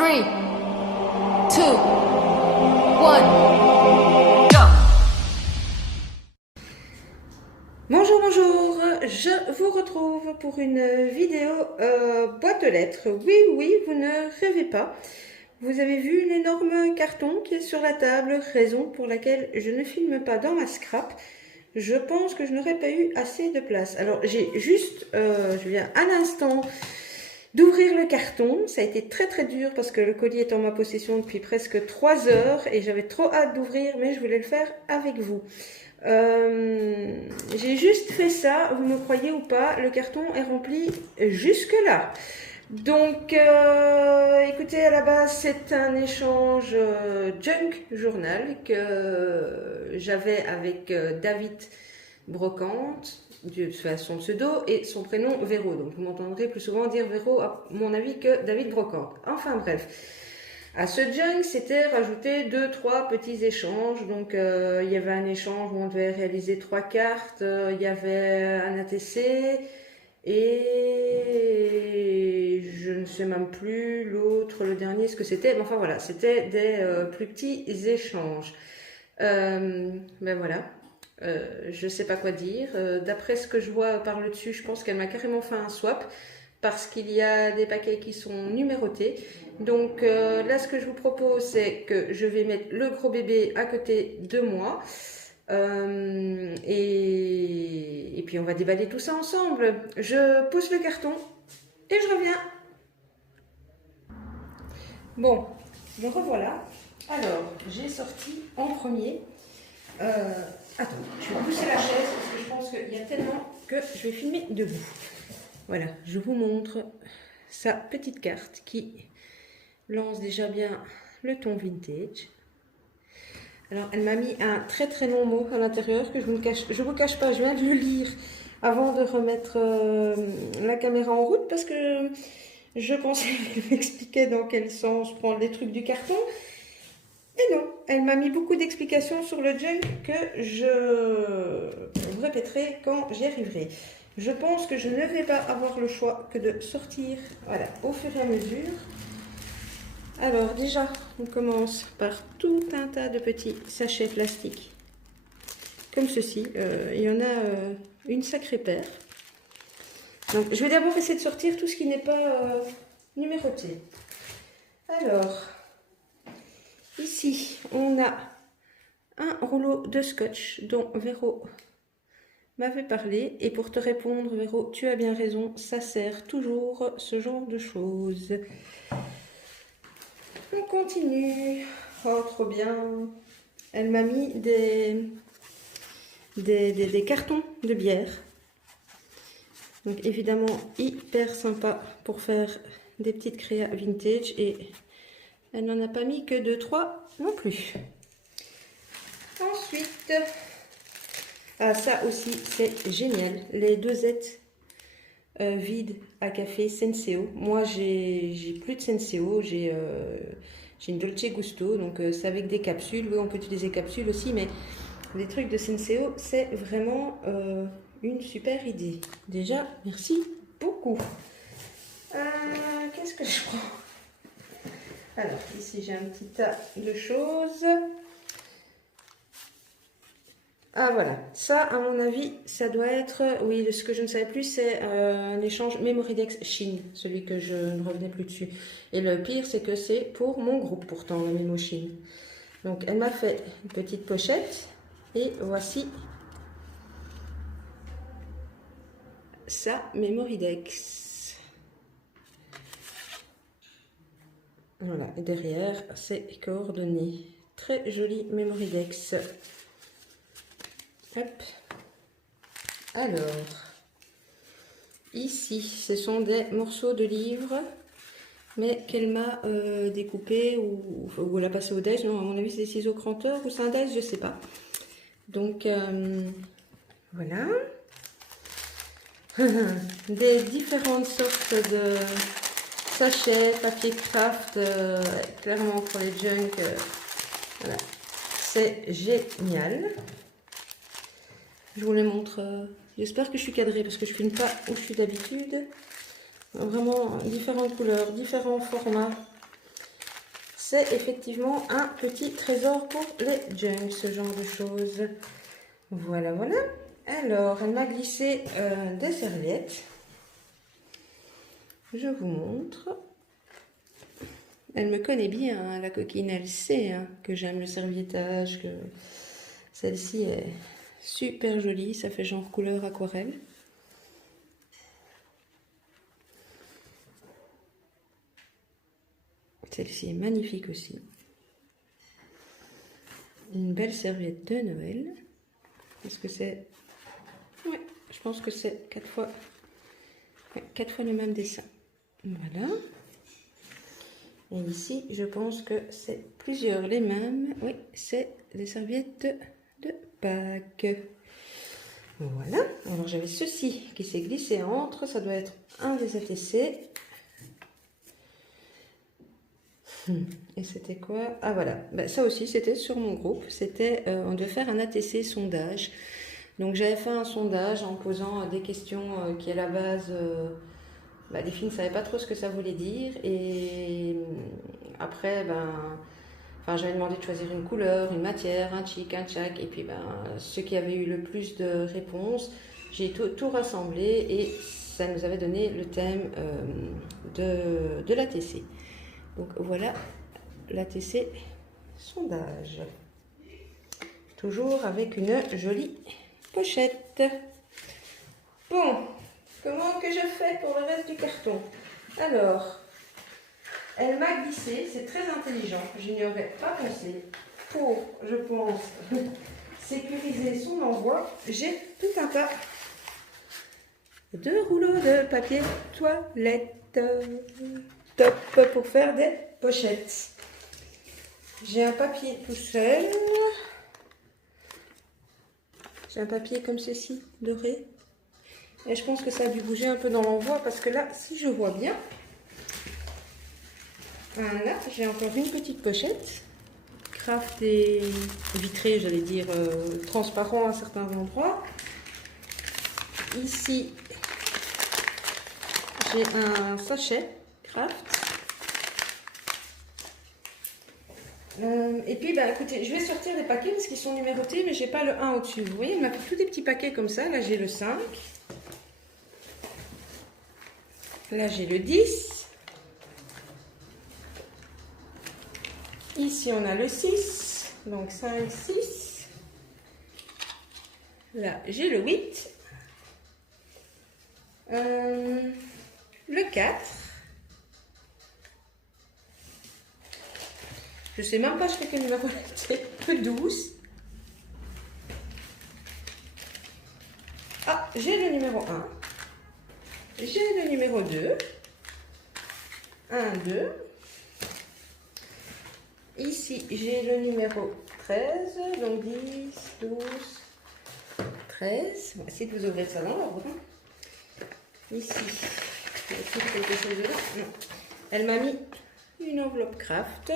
3, 2, 1, go! Bonjour, bonjour, je vous retrouve pour une vidéo boîte aux lettres. Oui, oui, vous ne rêvez pas. Vous avez vu l'énorme carton qui est sur la table, raison pour laquelle je ne filme pas dans ma scrap. Je pense que je n'aurais pas eu assez de place. Alors j'ai juste, je viens à l'instant d'ouvrir le carton. Ça a été très très dur parce que le colis est en ma possession depuis presque 3 heures et j'avais trop hâte d'ouvrir, mais je voulais le faire avec vous. J'ai juste fait ça, vous me croyez ou pas, le carton est rempli jusque là. Donc écoutez, à la base c'est un échange junk journal que j'avais avec David Brocante, de son pseudo, et son prénom Véro. Donc vous m'entendrez plus souvent dire Véro à mon avis que David Brocante. Enfin bref. À ce junk, c'était rajouté 2-3 petits échanges. Donc, il y avait un échange où on devait réaliser 3 cartes. Il y avait un ATC. Et je ne sais même plus l'autre, le dernier, ce que c'était. Mais enfin, voilà, c'était des plus petits échanges. Ben voilà. Je ne sais pas quoi dire. D'après ce que je vois par le dessus, je pense qu'elle m'a carrément fait un swap. Parce qu'il y a des paquets qui sont numérotés. Donc là, ce que je vous propose, c'est que je vais mettre le gros bébé à côté de moi. Et puis on va déballer tout ça ensemble. Je pousse le carton et je reviens. Bon, me revoilà. Alors, j'ai sorti en premier. Attends, je vais pousser la chaise parce que je pense qu'il y a tellement que je vais filmer debout. Voilà, je vous montre sa petite carte qui lance déjà bien le ton vintage. Alors, elle m'a mis un très très long mot à l'intérieur que je vous cache pas, je viens de le lire avant de remettre la caméra en route parce que je pensais qu'elle m'expliquait dans quel sens prendre les trucs du carton. Et non, elle m'a mis beaucoup d'explications sur le junk que je vous répéterai quand j'y arriverai. Je pense que je ne vais pas avoir le choix que de sortir, voilà, au fur et à mesure. Alors déjà, on commence par tout un tas de petits sachets plastiques, comme ceci. Il y en a une sacrée paire. Donc je vais d'abord essayer de sortir tout ce qui n'est pas numéroté. Alors, ici, on a un rouleau de scotch dont Véro m'avait parlé. Et pour te répondre, Véro, tu as bien raison, ça sert toujours ce genre de choses. On continue. Oh, trop bien. Elle m'a mis des cartons de bière. Donc évidemment, hyper sympa pour faire des petites créas vintage. Et elle n'en a pas mis que 2-3 non plus. Ensuite, ah, ça aussi, c'est génial. Les dosettes vides à café Senseo. Moi, j'ai plus de Senseo. J'ai une Dolce Gusto. Donc, c'est avec des capsules. Oui, on peut utiliser capsules aussi. Mais les trucs de Senseo, c'est vraiment une super idée. Déjà, merci beaucoup. Qu'est-ce que je prends? Alors, ici, j'ai un petit tas de choses. Ah voilà, ça à mon avis, ça doit être, oui, ce que je ne savais plus, c'est un échange Memoridex Chine, celui que je ne revenais plus dessus. Et le pire, c'est que c'est pour mon groupe pourtant, le Memo Chine. Donc elle m'a fait une petite pochette, et voici sa Memoridex. Voilà, et derrière, ses coordonnées. Très joli Memoridex. Hop. Alors, ici, ce sont des morceaux de livres, mais qu'elle m'a découpé ou elle a passé au DES. Non, à mon avis, c'est des ciseaux cranteurs ou c'est un DES, je ne sais pas. Donc, voilà. Des différentes sortes de sachets, papier craft, clairement pour les junk. Voilà. C'est génial. Je vous les montre. J'espère que je suis cadrée parce que je ne filme pas où je suis d'habitude. Vraiment différentes couleurs, différents formats. c'est effectivement un petit trésor pour les junks, ce genre de choses. Voilà, voilà. Alors, elle m'a glissé des serviettes. Je vous montre. Elle me connaît bien, hein, la coquine. Elle sait hein, que j'aime le serviettage, que celle-ci est super jolie. Ça fait genre couleur aquarelle. Celle-ci est magnifique aussi. Une belle serviette de Noël. Est-ce que c'est... Ouais, je pense que c'est 4 fois... Ouais, 4 fois le même dessin. Voilà. Et ici, je pense que c'est plusieurs les mêmes. Oui, c'est les serviettes de Pâques. Voilà. Alors, j'avais ceci qui s'est glissé entre. Ça doit être un des ATC. Et c'était quoi? Ah, voilà. Ben, ça aussi, c'était sur mon groupe. C'était, on devait faire un ATC sondage. Donc, j'avais fait un sondage en posant des questions qui, à la base... Bah, les filles ne savaient pas trop ce que ça voulait dire et après j'avais demandé de choisir une couleur, une matière, un chic, un tchac et puis ceux qui avaient eu le plus de réponses, j'ai tout rassemblé et ça nous avait donné le thème de l'ATC. Donc voilà l'ATC sondage. Toujours avec une jolie pochette. Bon. Comment que je fais pour le reste du carton? Alors, elle m'a glissé, c'est très intelligent, je n'y aurais pas pensé. Pour, je pense, sécuriser son envoi, j'ai tout un tas de rouleaux de papier toilette. Top pour faire des pochettes. J'ai un papier tout seul. J'ai un papier comme ceci, doré. Et je pense que ça a dû bouger un peu dans l'envoi parce que là, si je vois bien, voilà, j'ai encore une petite pochette. Craft et vitrée, j'allais dire transparent à certains endroits. Ici, j'ai un sachet Craft. Et puis, écoutez, je vais sortir les paquets parce qu'ils sont numérotés, mais j'ai pas le 1 au-dessus. Vous voyez, il m'a fait tous des petits paquets comme ça. Là, j'ai le 5. Là, j'ai le 10. Ici, on a le 6. Donc, 5, 6. Là, j'ai le 8. Le 4. Je sais même pas jusqu'à quel numéro c'est. Le 12. Ah, j'ai le numéro 1. J'ai le numéro 2. 1, 2. Ici, j'ai le numéro 13. Donc 10, 12, 13. On va essayer de vous ouvrir ça dans l'ordre. Ici, il y a quelque chose dedans. Non. Elle m'a mis une enveloppe Craft.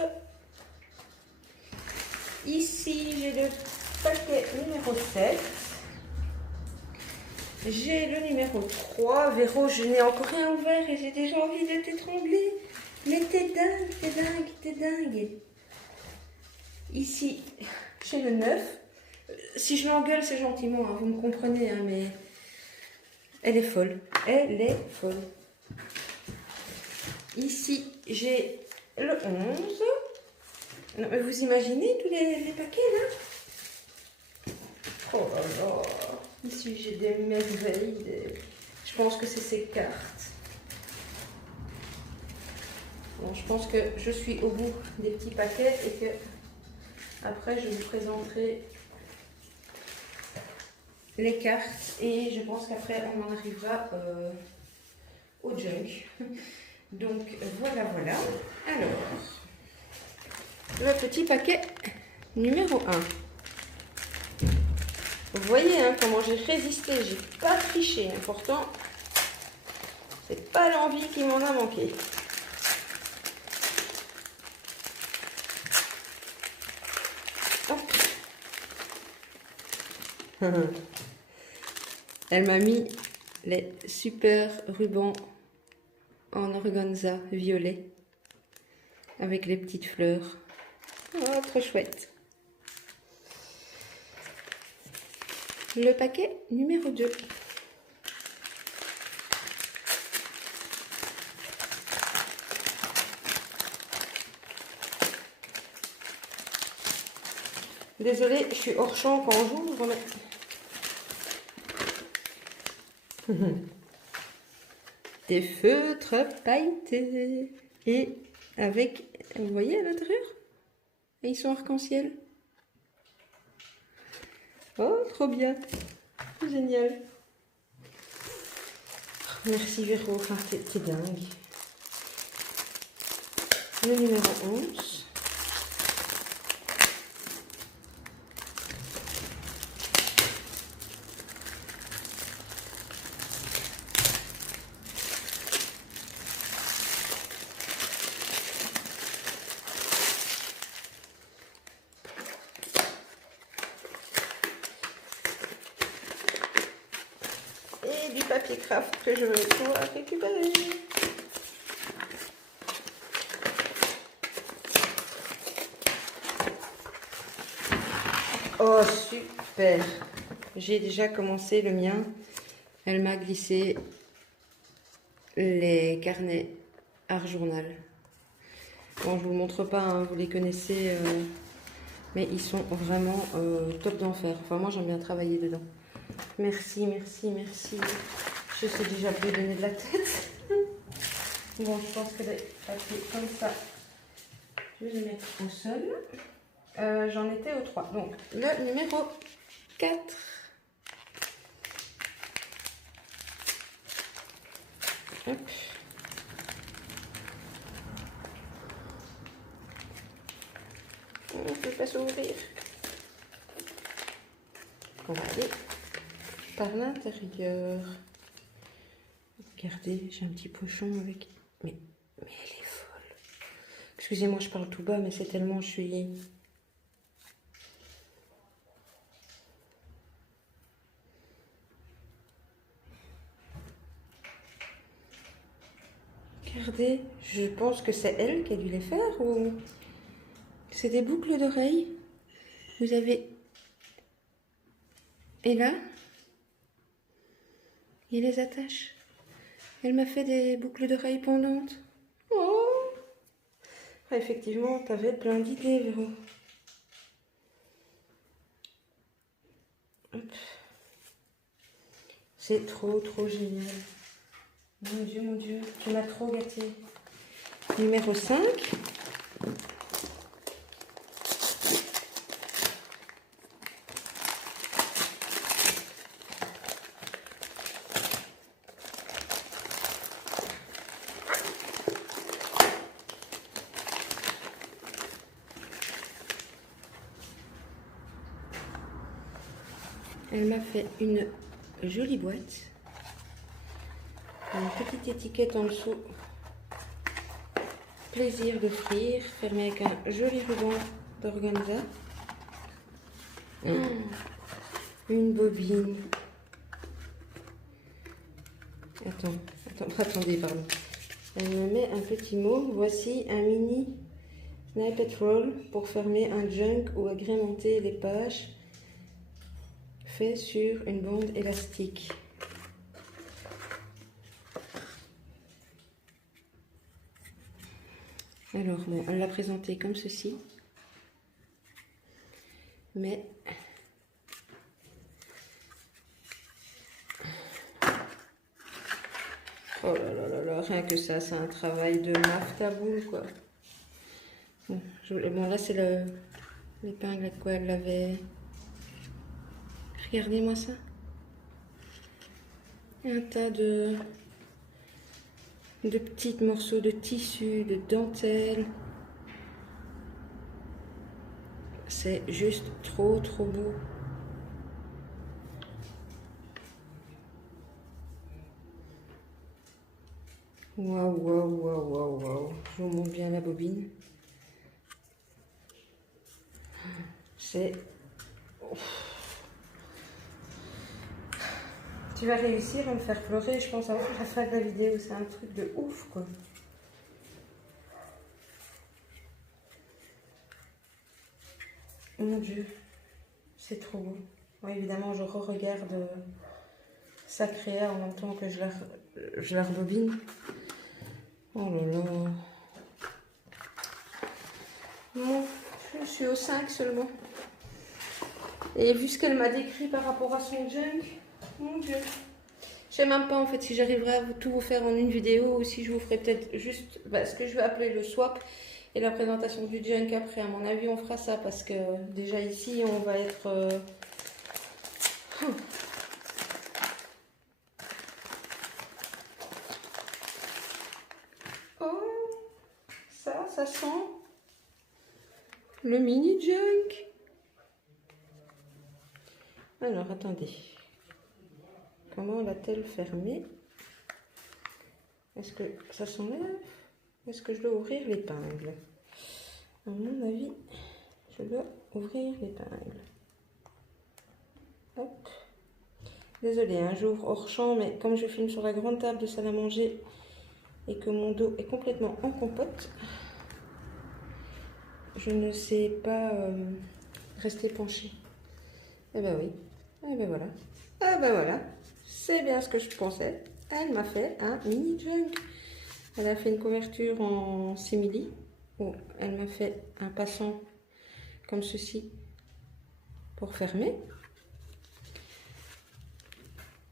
Ici, j'ai le paquet numéro 7. J'ai le numéro 3. Véro, je n'ai encore rien ouvert et j'ai déjà envie de t'étrangler. Mais t'es dingue, t'es dingue, t'es dingue. Ici, j'ai le 9. Si je l'engueule, c'est gentiment, hein, vous me comprenez, hein, mais elle est folle. Elle est folle. Ici, j'ai le 11. Non, mais vous imaginez tous les paquets, là? Oh là là. Ici, j'ai des merveilles. Je pense que c'est ces cartes. Bon, je pense que je suis au bout des petits paquets et que après, je vous présenterai les cartes et je pense qu'après, on en arrivera au junk. Donc, voilà, voilà. Alors, le petit paquet numéro 1. Vous voyez hein, comment j'ai résisté, j'ai pas triché. Pourtant, c'est pas l'envie qui m'en a manqué. Elle m'a mis les super rubans en organza violet. avec les petites fleurs. Oh, trop chouette. Le paquet numéro 2. Désolée, je suis hors champ quand j'ouvre. Mais... Des feutres pailletés. Et avec, vous voyez à l'intérieur? Ils sont arc-en-ciel. Oh, trop bien. Génial. Merci Véro, enfin, t'es dingue. Le numéro 11. Et du papier craft que je vais pouvoir récupérer. Oh, super. J'ai déjà commencé le mien. Elle m'a glissé les carnets art journal. Bon, je vous montre pas, hein, vous les connaissez, mais ils sont vraiment top d'enfer. Enfin, moi, j'aime bien travailler dedans. Merci, merci, merci. Je sais déjà plus donner de la tête. Bon, je pense que les papiers comme ça, je vais les mettre au sol. J'en étais au 3. Donc, le numéro 4. Hop. On ne peut pas s'ouvrir. On va aller par l'intérieur. Regardez, j'ai un petit pochon avec... Mais elle est folle. Excusez-moi, je parle tout bas, mais c'est tellement je suis... Regardez, je pense que c'est elle qui a dû les faire ou... C'est des boucles d'oreilles. Vous avez... Et là, il les attache. Elle m'a fait des boucles d'oreilles pendantes. Oh! Ah, effectivement, t'avais plein d'idées, Véro. Hop. C'est trop, trop génial. Mon Dieu, tu m'as trop gâté. Numéro 5. Elle m'a fait une jolie boîte. Une petite étiquette en dessous. Plaisir d'offrir. Fermée avec un joli ruban d'organza. Une bobine. Attendez, pardon. Elle me met un petit mot. Voici un mini snippet roll pour fermer un junk ou agrémenter les pages. Fait sur une bande élastique. Alors, bon, elle l'a présenté comme ceci. Mais... Oh là là là là, rien que ça, c'est un travail de maftaboule, quoi. Bon, bon là, c'est l'épingle à quoi elle l'avait... Regardez-moi ça. Un tas de petits morceaux de tissu, de dentelle. C'est juste trop, trop beau. Waouh, waouh, waouh, waouh, waouh. Je vous montre bien la bobine. C'est... Tu vas réussir à me faire pleurer, je pense, avant la fin de la vidéo. C'est un truc de ouf, quoi. Mon Dieu, c'est trop beau. Bon, évidemment, je re-regarde Sacréa en même temps que je la rebobine. Oh là là. Bon, je suis au 5 seulement. Et vu ce qu'elle m'a décrit par rapport à son junk, mon Dieu. Je sais même pas en fait si j'arriverai à tout vous faire en une vidéo ou si je vous ferai peut-être juste ce que je vais appeler le swap et la présentation du junk après. À mon avis, on fera ça parce que déjà ici, on va être... Oh, ça sent le mini junk. Alors, attendez. Comment l'a-t-elle fermé? Est-ce que ça s'enlève? Est-ce que je dois ouvrir l'épingle? À mon avis, je dois ouvrir l'épingle. Hop. Désolée, hein, j'ouvre hors champ, mais comme je filme sur la grande table de salle à manger et que mon dos est complètement en compote, je ne sais pas rester penchée. Eh ben oui. Eh ben voilà. Eh ben voilà. C'est bien ce que je pensais. Elle m'a fait un mini junk. Elle a fait une couverture en simili. Où elle m'a fait un passant comme ceci pour fermer.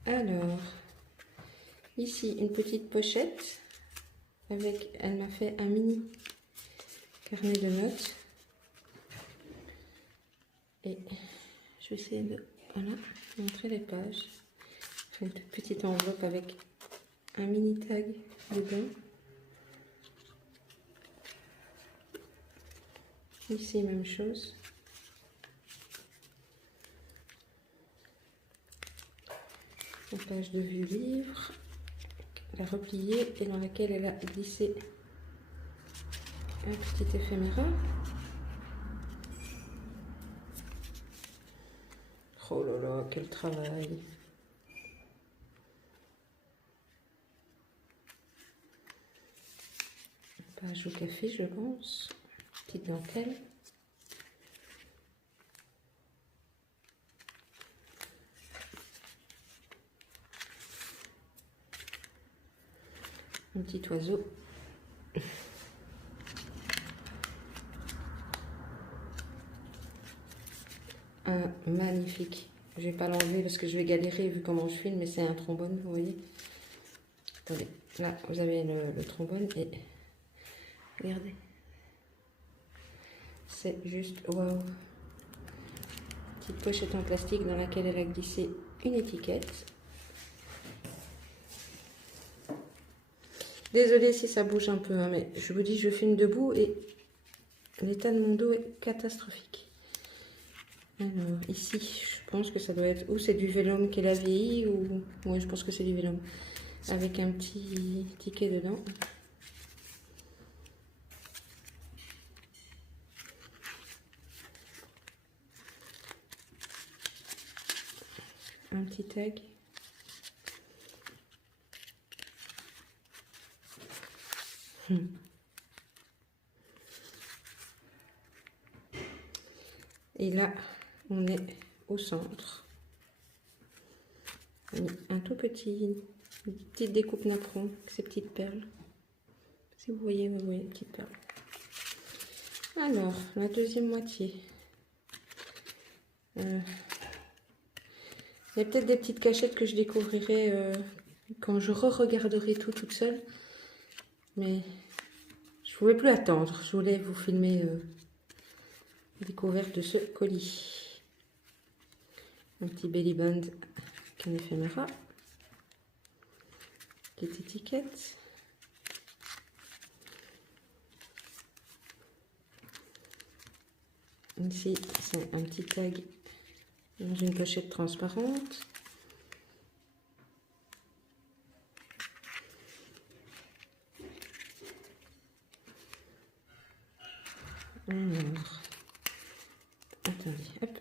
Alors, ici une petite pochette avec, elle m'a fait un mini carnet de notes. Et je vais essayer de montrer les pages. Une toute petite enveloppe avec un mini tag dedans. Ici, même chose. Une page de vue livre, la repliée et dans laquelle elle a glissé un petit éphéméra. Oh là là, quel travail! Page au café, je pense. Petite dentelle. Un petit oiseau. Un magnifique. Je vais pas l'enlever parce que je vais galérer vu comment je filme, mais c'est un trombone, vous voyez. Attendez, là vous avez le trombone et regardez. C'est juste waouh. Petite pochette en plastique dans laquelle elle a glissé une étiquette. Désolée si ça bouge un peu, hein, mais je vous dis, je filme debout et l'état de mon dos est catastrophique. Alors, ici, je pense que ça doit être... Ou c'est du vélum qu'elle a vieilli, ou... Oui, je pense que c'est du vélum. Avec un petit ticket dedans. Un petit tag. Et là, on est au centre. Un tout petit, une petite découpe napperon avec ces petites perles. Si vous voyez une petite perle. Alors, la deuxième moitié. Il y a peut-être des petites cachettes que je découvrirai quand je re-regarderai tout toute seule. Mais je ne pouvais plus attendre. Je voulais vous filmer la découverte de ce colis. Un petit belly band avec un éphéméra. Petite étiquette. Ici, c'est un petit tag dans une pochette transparente. Alors, attendez, hop.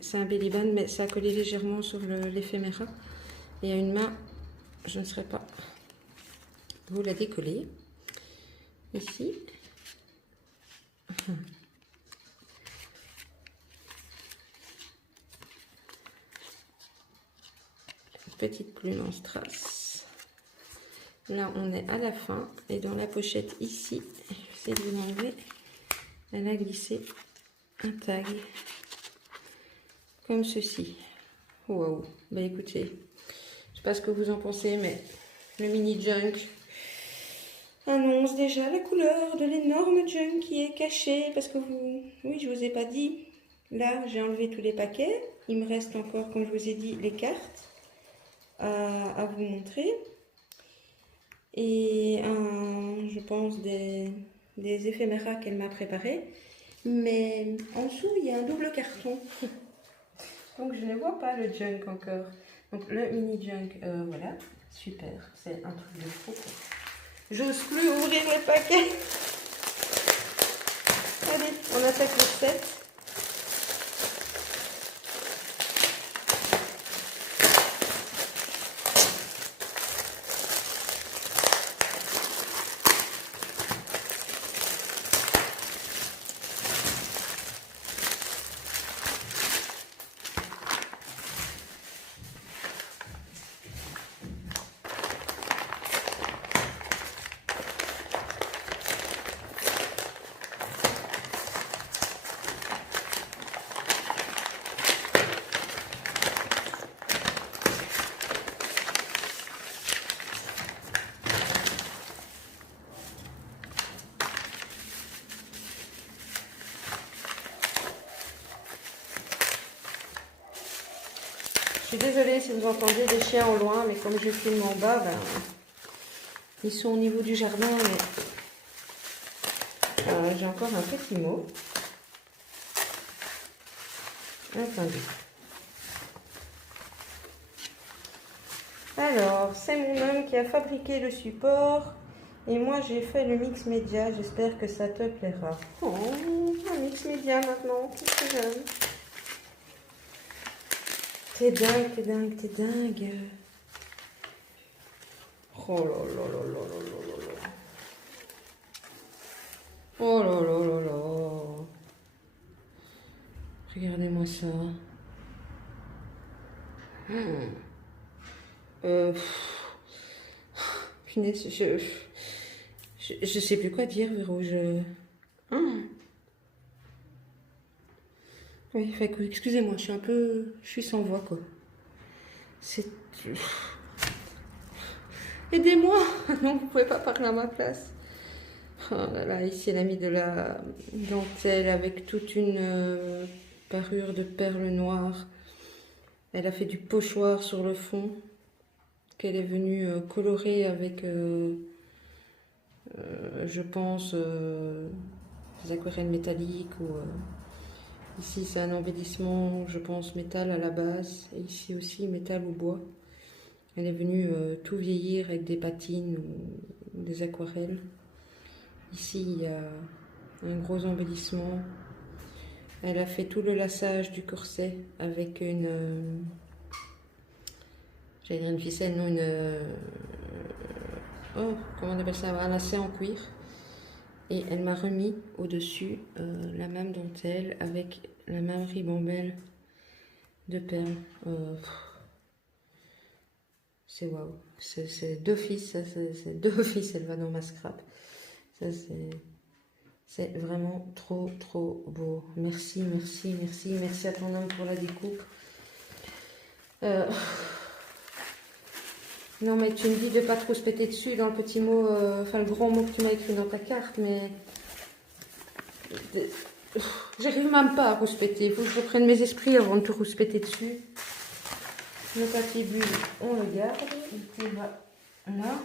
C'est un belly band, mais ça a collé légèrement sur l'éphéméra. Et à une main, je ne saurais pas vous la décoller. Ici. Petite plume en strass. Là, on est à la fin. Et dans la pochette ici, j'essaie de vous enlever. Elle a glissé un tag. Comme ceci. Wow. Bah écoutez, je sais pas ce que vous en pensez, mais le mini junk annonce déjà la couleur de l'énorme junk qui est caché. Parce que oui, je vous ai pas dit. Là, j'ai enlevé tous les paquets. Il me reste encore, comme je vous ai dit, les cartes à vous montrer. Et je pense des éphéméras qu'elle m'a préparés. Mais en dessous, il y a un double carton. Donc, je ne vois pas le junk encore. Donc, le mini junk, voilà. Super. C'est un truc de fou. J'ose plus ouvrir les paquets. Allez, on attaque le 7. Je suis désolée si vous entendez des chiens au loin, mais comme je filme en bas, ben, ils sont au niveau du jardin. Mais j'ai encore un petit mot. Attendez. Alors, c'est mon homme qui a fabriqué le support et moi j'ai fait le mix média. J'espère que ça te plaira. Oh, un mix média maintenant, tout est jeune. T'es dingue, t'es dingue, t'es dingue. Oh là là là là là là là. Oh là là là là. Regardez-moi ça. Punaise, je sais plus quoi dire, Véro. Oui, fait que, excusez-moi, je suis sans voix, quoi. C'est... Aidez-moi! Non, vous pouvez pas parler à ma place. Oh là là, ici elle a mis de la dentelle avec toute une parure de perles noires. Elle a fait du pochoir sur le fond qu'elle est venue colorer avec, je pense, des aquarelles métalliques ou... Ici, c'est un embellissement, je pense, métal à la base. Et ici aussi, métal ou bois. Elle est venue tout vieillir avec des patines ou des aquarelles. Ici, il y a un gros embellissement. Elle a fait tout le lassage du corset avec une... j'allais dire une ficelle, non, oh, comment on appelle ça? Un lacet en cuir. Et elle m'a remis au-dessus la même dentelle avec la même ribambelle de perles. C'est waouh. C'est d'office, c'est d'office, elle va dans ma scrap. Ça, c'est vraiment trop, trop beau. Merci, merci, merci. Merci à ton homme pour la découpe. Non, mais tu me dis de pas trop se péter dessus dans le petit mot, enfin le grand mot que tu m'as écrit dans ta carte, mais j'arrive même pas à rouspéter. Il faut que je reprenne mes esprits avant de te rouspéter dessus. Le papier bulle, on le garde. Il va là.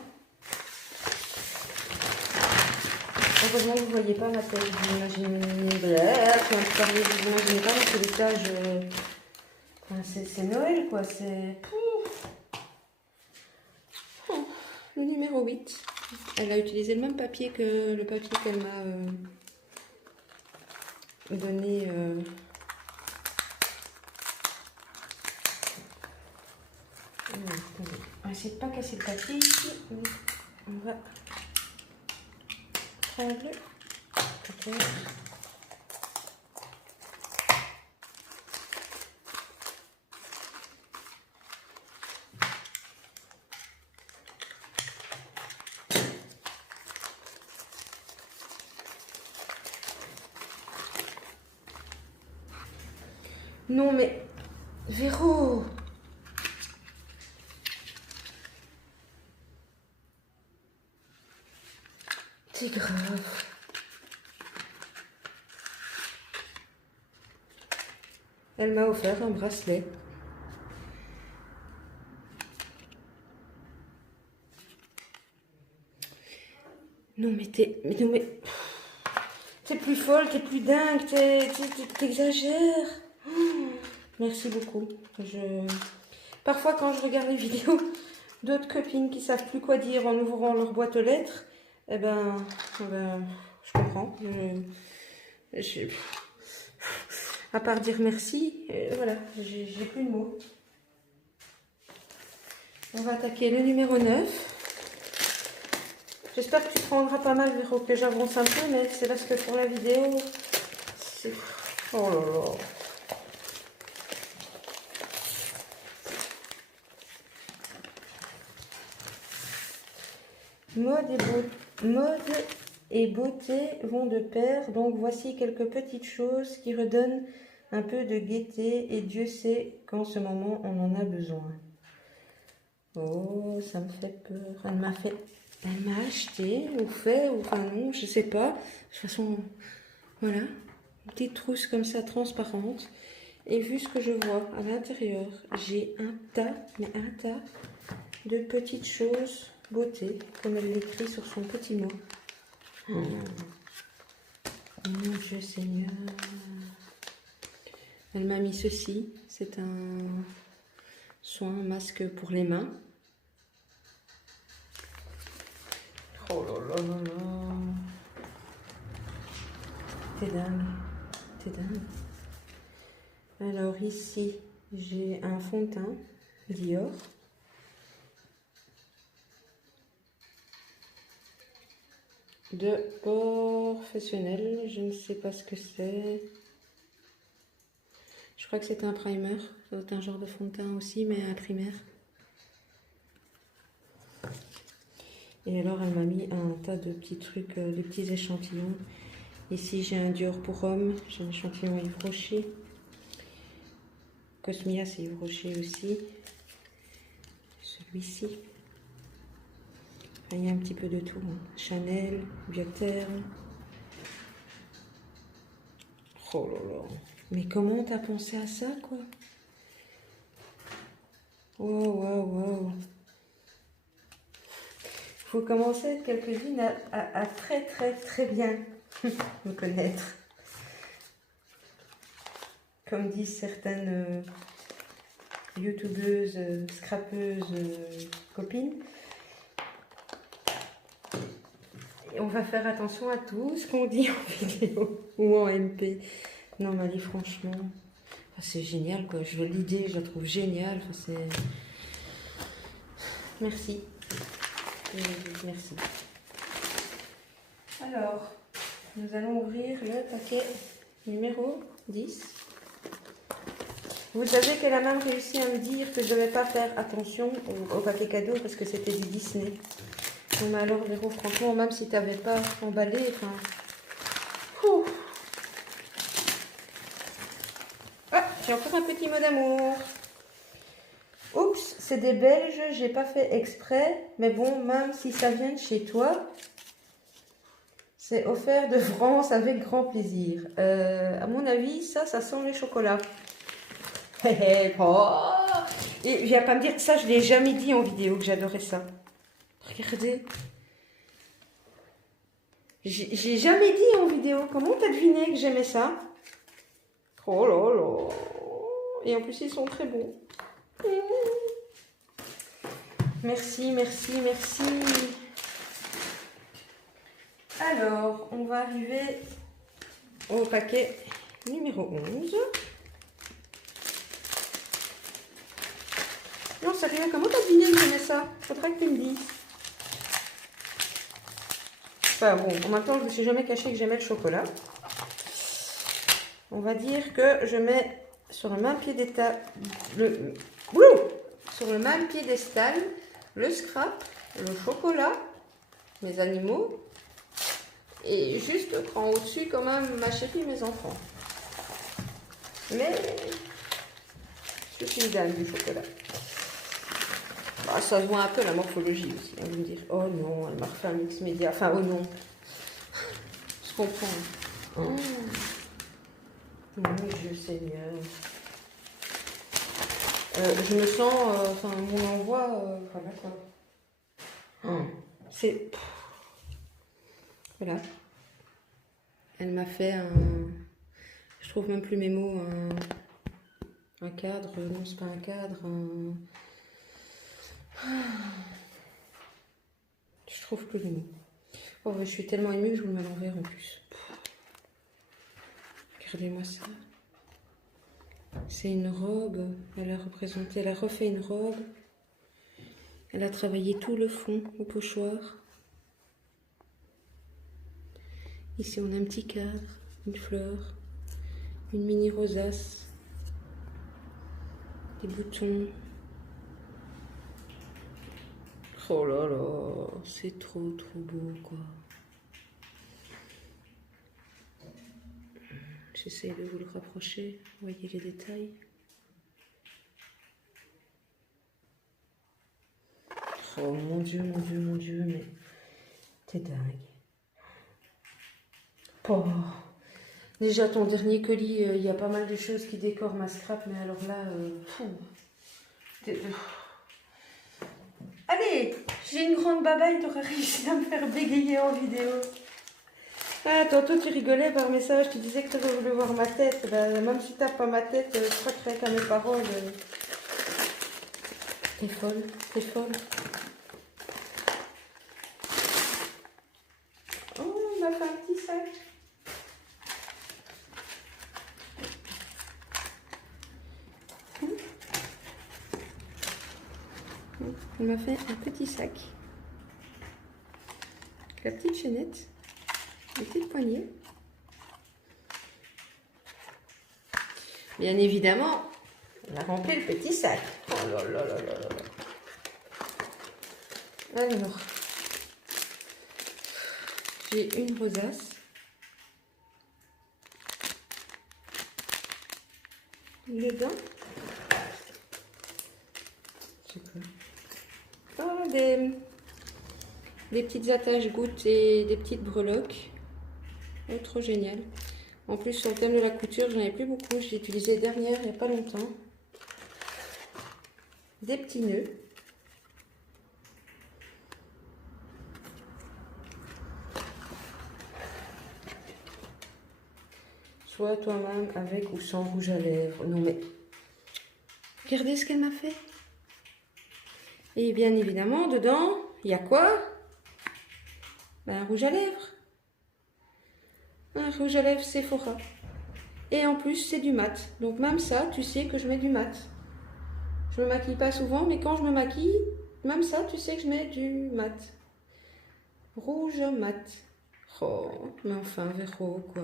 Heureusement que vous ne voyez pas ma tête. Vous imaginez pas dans quel étage. Enfin, c'est Noël, quoi. C'est... Le numéro 8. Elle a utilisé le même papier que le papier qu'elle m'a donné. On va essayer de ne pas casser le papier ici. On va prendre le papier. Non mais, Véro. C'est grave. Elle m'a offert un bracelet. Non mais t'es plus folle, t'es plus dingue, t'exagères. Merci beaucoup. Parfois quand je regarde les vidéos d'autres copines qui savent plus quoi dire en ouvrant leur boîte aux lettres, je comprends. À part dire merci, voilà, j'ai plus de mots. On va attaquer le numéro 9. J'espère que tu te rendras pas mal, Véro, que j'avance un peu, mais c'est parce que pour la vidéo, c'est... Oh là là. Mode et beauté vont de pair, donc voici quelques petites choses qui redonnent un peu de gaieté, et Dieu sait qu'en ce moment on en a besoin. Oh, ça me fait peur. Elle m'a acheté, ou fait, ou enfin non, je sais pas. De toute façon, voilà, une petite trousse comme ça, transparente. Et vu ce que je vois à l'intérieur, j'ai un tas de petites choses beauté, comme elle l'écrit sur son petit mot. Oh mon Dieu Seigneur. Elle m'a mis ceci, c'est un soin masque pour les mains. Oh là là là là. T'es dingue. T'es dingue. Alors ici, j'ai un fond de teint Dior. De professionnel, je ne sais pas ce que c'est. Je crois que c'est un primer. C'est un genre de fond de teint aussi, mais un primaire. Et alors, elle m'a mis un tas de petits trucs, de petits échantillons. Ici, j'ai un Dior pour homme. J'ai un échantillon Yves Rocher. Cosmia, c'est Yves Rocher aussi. Celui-ci. Enfin, il y a un petit peu de tout. Hein. Chanel, Biotherme. Oh là là. Mais comment t'as pensé à ça, quoi? Wow, wow, wow. Faut commencer quelques-unes à très très très bien me connaître. Comme disent certaines youtubeuses, scrapeuses, copines. Et on va faire attention à tout ce qu'on dit en vidéo ou en MP. Non, mais allez, franchement, c'est génial, quoi. L'idée, je la trouve géniale. Enfin, merci. Merci. Alors, nous allons ouvrir le paquet numéro 10. Vous savez qu'elle a même réussi à me dire que je ne devais pas faire attention au paquet cadeau parce que c'était du Disney. Non, mais alors, Véro, franchement, même si tu n'avais pas emballé, enfin... Ah, j'ai encore un petit mot d'amour. Oups, c'est des Belges, j'ai pas fait exprès, mais bon, même si ça vient de chez toi, c'est offert de France avec grand plaisir. À mon avis, ça sent les chocolats. Oh. Et viens pas me dire, ça je l'ai jamais dit en vidéo que j'adorais ça. Regardez. J'ai jamais dit en vidéo. Comment t'as deviné que j'aimais ça? Oh là là. Et en plus, ils sont très bons. Merci, merci, merci. Alors, on va arriver au paquet numéro 11. Non, sérieux, comment t'as deviné que j'aimais ça? Faudrait que tu me dises. Enfin bon, en même temps, je ne me suis jamais caché que j'aimais le chocolat. On va dire que je mets sur le même piédestal le scrap, le chocolat, mes animaux, et juste au cran au-dessus quand même ma chérie, mes enfants. Mais Je suis une dame du chocolat. Ah, ça se voit un peu la morphologie aussi. Hein, vous me dire, oh non, elle m'a refait un mix média. Enfin, oh non. Je comprends. Oh. Mon Dieu Seigneur. Je me sens, enfin, mon envoi, voilà quoi. Oh. C'est. Voilà. Elle m'a fait un. Je trouve même plus mes mots. Un cadre. Non, c'est pas un cadre. Je trouve plus les mots. Oh, je suis tellement émue que je vous le mets à l'envers en plus. Regardez-moi ça. C'est une robe. Elle a représenté, elle a refait une robe. Elle a travaillé tout le fond au pochoir. Ici, on a un petit cadre, une fleur, une mini rosace, des boutons. Oh là là, c'est trop beau quoi. J'essaie de vous le rapprocher, vous voyez les détails. Oh mon Dieu, mon Dieu, mon Dieu, mais t'es dingue. Oh. Déjà ton dernier colis, il y a pas mal de choses qui décorent ma scrap, mais alors là, Allez, j'ai une grande babaille, t'auras réussi à me faire bégayer en vidéo. Ah, tantôt tu rigolais par message, tu disais que tu avais voulu voir ma tête. Ben, même si t'as pas ma tête, je crois que à mes paroles. T'es folle, t'es folle. Oh, on m'a fait un petit sac. Elle m'a fait un petit sac. La petite chaînette, les petites poignées. Bien évidemment, on a rempli le petit sac. Oh là là là là là. Alors, j'ai une rosace. Dedans. C'est quoi? Oh, des petites attaches gouttes et des petites breloques. Oh, trop génial. En plus, sur le thème de la couture, j'en ai plus beaucoup. J'ai utilisé dernière, il n'y a pas longtemps. Des petits nœuds. Soit toi-même avec ou sans rouge à lèvres. Non mais, regardez ce qu'elle m'a fait. Et bien évidemment, dedans, il y a quoi? Ben, un rouge à lèvres. Un rouge à lèvres Sephora. Et en plus, c'est du mat. Donc même ça, tu sais que je mets du mat. Je me maquille pas souvent, mais quand je me maquille, même ça, tu sais que je mets du mat. Rouge mat. Oh, mais enfin, Véro, quoi.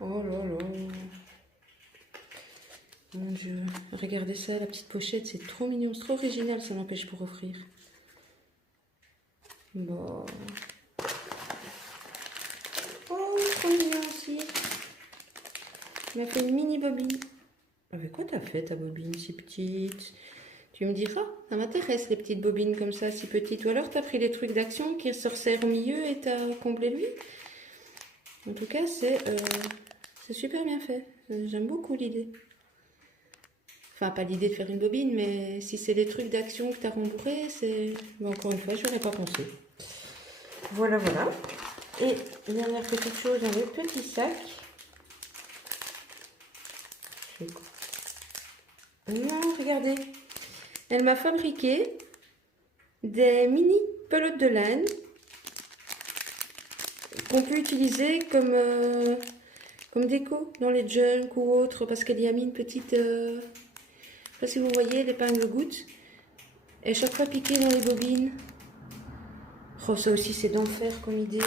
Oh là là. Mon Dieu. Regardez ça, la petite pochette, c'est trop mignon. C'est trop original, ça m'empêche pour offrir. Bon. Oh, trop mignon aussi. Il m'a fait une mini bobine. Avec quoi t'as fait ta bobine si petite? Tu me diras, ça m'intéresse les petites bobines comme ça, si petites. Ou alors t'as pris des trucs d'action qui se resserrent au milieu et t'as comblé lui. En tout cas, c'est super bien fait. J'aime beaucoup l'idée. Enfin, pas l'idée de faire une bobine, mais si c'est des trucs d'action que t'as rembourré, c'est... Mais encore une fois, je n'aurais pas pensé. Voilà, voilà. Et dernière petite chose dans le petit sac. Non, regardez. Elle m'a fabriqué des mini pelotes de laine qu'on peut utiliser comme déco dans les junks ou autres, parce qu'elle y a mis une petite... je sais pas si vous voyez, l'épingle goutte. Et chaque fois piquée dans les bobines. Oh, ça aussi c'est d'enfer comme idée.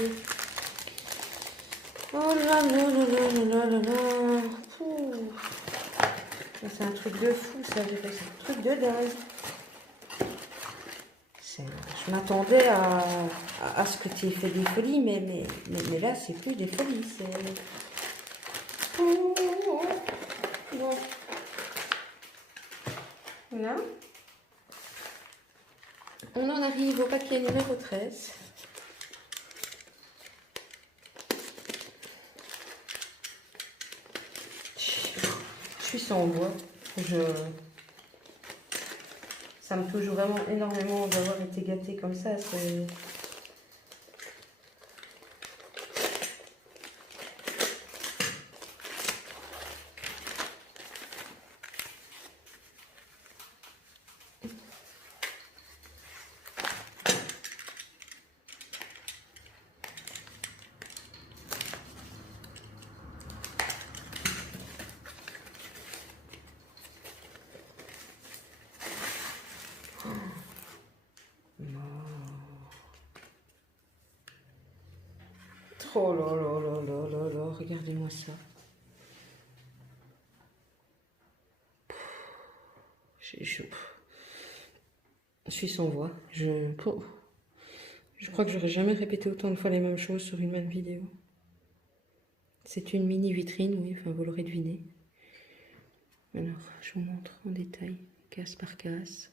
Oh là là là là là là là là. C'est un truc de fou, ça, j'ai fait un truc de dingue. Je m'attendais à ce que tu aies fait des folies, mais là, c'est plus des folies. Voilà. On en arrive au paquet numéro 13. Je suis sans voix. Ça me touche vraiment énormément d'avoir été gâtée comme ça. Oh là là là là là là, regardez-moi ça. Je suis sans voix. Je crois que j'aurais jamais répété autant de fois les mêmes choses sur une même vidéo. C'est une mini vitrine, oui, enfin vous l'aurez deviné. Alors, je vous montre en détail, case par case.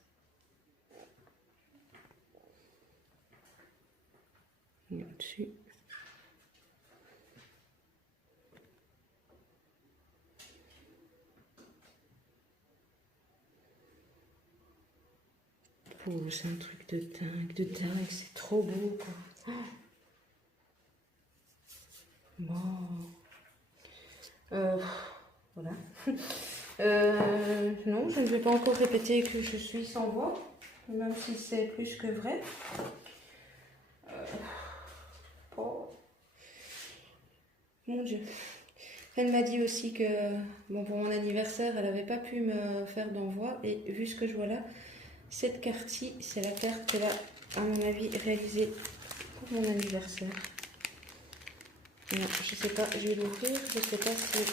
Et au-dessus. Oh, c'est un truc de dingue, c'est trop beau, quoi. Bon. Voilà. Non, je ne vais pas encore répéter que je suis sans voix, même si c'est plus que vrai. Oh. Mon Dieu. Elle m'a dit aussi que bon, pour mon anniversaire, elle n'avait pas pu me faire d'envoi. Et vu ce que je vois là, cette carte-ci, c'est la carte qu'elle a, à mon avis, réalisée pour mon anniversaire. Non, je sais pas, je vais l'ouvrir, je sais pas si...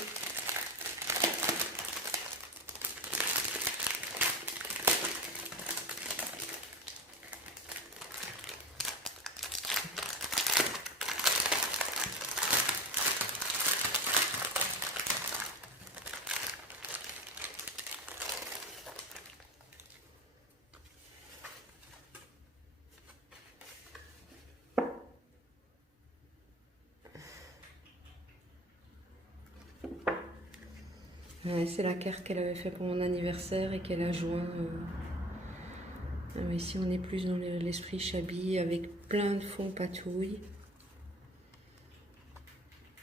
Ouais, c'est la carte qu'elle avait fait pour mon anniversaire et qu'elle a joint. Ah, ici, on est plus dans l'esprit Chabi avec plein de fonds patouille.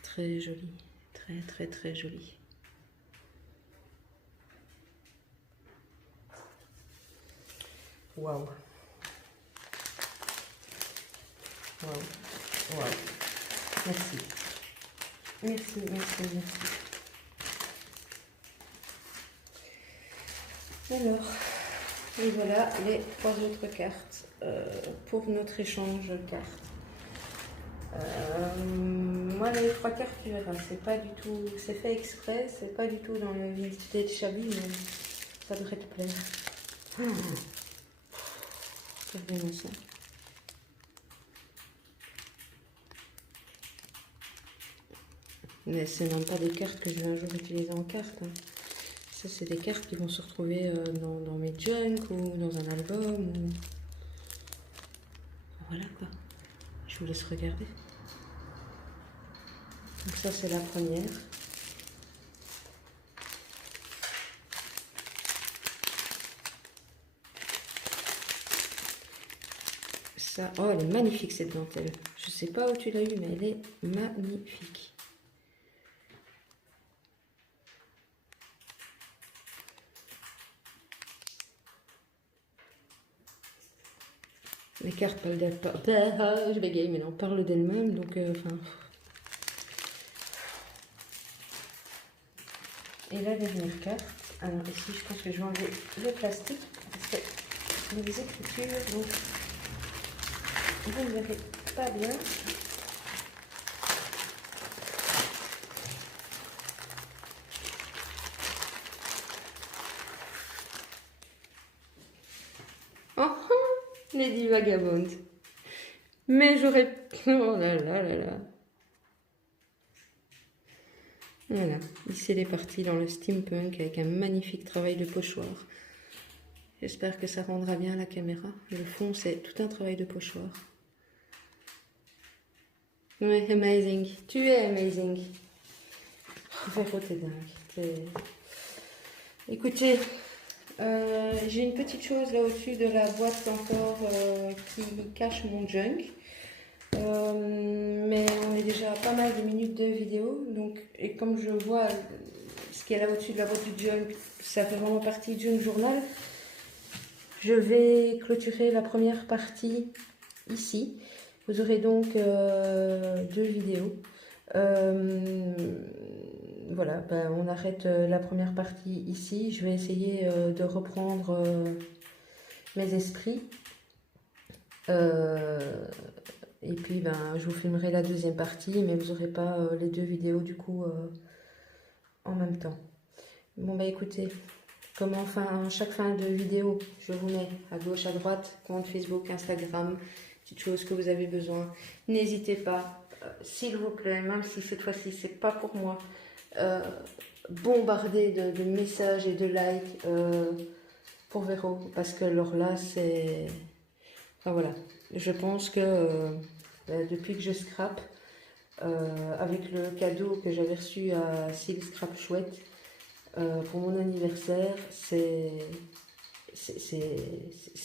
Très joli, très très très joli. Waouh. Waouh. Waouh. Merci. Merci, merci, merci. Alors, et voilà les 3 autres cartes pour notre échange de cartes. Moi, les 3 cartes, tu verras, c'est pas du tout, c'est fait exprès, c'est pas du tout dans la vintage de Chabi, mais ça devrait te plaire. Regardez-moi ça. Mais c'est même pas des cartes que je vais un jour utiliser en carte. Hein. Ça, c'est des cartes qui vont se retrouver dans mes junk ou dans un album. Ou... Voilà quoi. Je vous laisse regarder. Donc ça, c'est la première. Ça, oh, elle est magnifique cette dentelle. Je sais pas où tu l'as eu, mais elle est magnifique. Les cartes parlent d'elles-mêmes. Je bégaye, mais non, parlent d'elles-mêmes, donc enfin. Et la dernière carte. Alors ici, je pense que je vais enlever le plastique parce que il y a des écritures, donc vous ne verrez pas bien. Lady Vagabond. Mais j'aurais... Oh là là là là. Voilà. Ici, elle est partie dans le steampunk avec un magnifique travail de pochoir. J'espère que ça rendra bien à la caméra. Le fond, c'est tout un travail de pochoir. Ouais, amazing. Tu es amazing. Oh, Véro, t'es dingue. Écoutez, j'ai une petite chose là au-dessus de la boîte encore qui cache mon junk. Mais on est déjà à pas mal de minutes de vidéo. Donc, et comme je vois ce qu'il y a là au-dessus de la boîte du junk, ça fait vraiment partie du junk journal. Je vais clôturer la première partie ici. Vous aurez donc 2 vidéos. Voilà, ben, on arrête la première partie ici. Je vais essayer de reprendre mes esprits. Et puis ben, je vous filmerai la deuxième partie, mais vous n'aurez pas les 2 vidéos du coup en même temps. Bon ben écoutez, comme chaque fin de vidéo, je vous mets à gauche, à droite, compte Facebook, Instagram, petites choses que vous avez besoin. N'hésitez pas, s'il vous plaît, même si cette fois-ci c'est pas pour moi, bombarder de messages et de likes pour Véro, parce que alors là c'est... Enfin voilà, je pense que depuis que je scrape, avec le cadeau que j'avais reçu à Seal Scrap Chouette pour mon anniversaire, c'est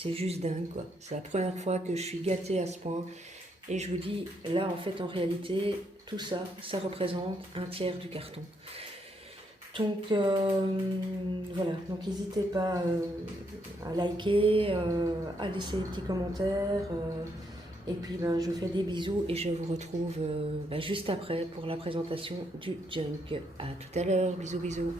juste dingue quoi. C'est la première fois que je suis gâtée à ce point. Et je vous dis, là en fait en réalité, tout ça, ça représente un tiers du carton. Donc voilà, donc n'hésitez pas à liker, à laisser des petits commentaires. Et puis ben, je vous fais des bisous et je vous retrouve juste après pour la présentation du junk. À tout à l'heure, bisous bisous.